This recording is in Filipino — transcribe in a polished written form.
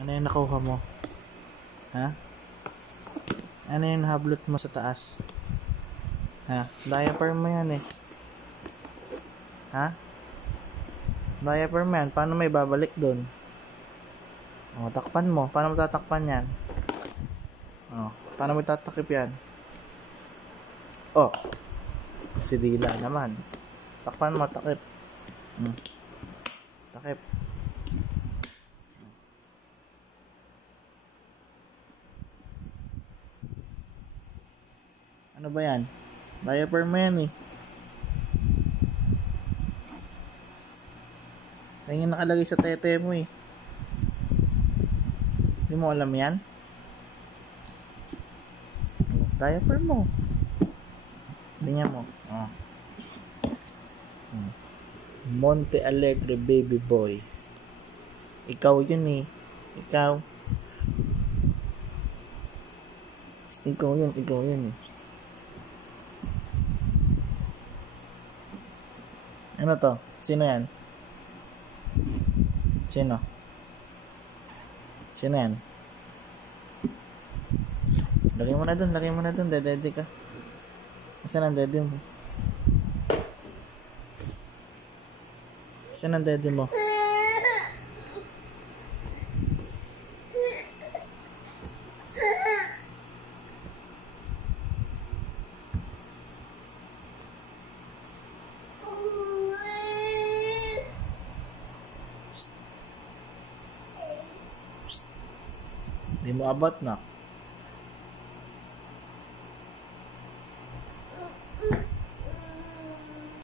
Ano yung nakuha mo? Ha? Ano yung hablot mo sa taas? Ha? Diaper mo yan eh. Ha? Diaper mo yan. Paano may babalik dun? O, takpan mo. Paano mo tatakpan yan? O, paano mo tatakip yan? O, si Dila naman. Takpan mo, takip. Takip. Ano ba yan? Diaper mo yan eh. Kaya yung nakalagay sa tete mo eh. Hindi mo alam yan? Diaper mo. Tingnan mo. Oh. Monte Alegre baby boy. Ikaw yun eh. Ikaw. Ikaw yun eh. Ano to? Sino yan? Sino yan? Lagay mo na dun. Dedede ka. Saan ang dede mo? Saan ang dede mo? Di mo abot na.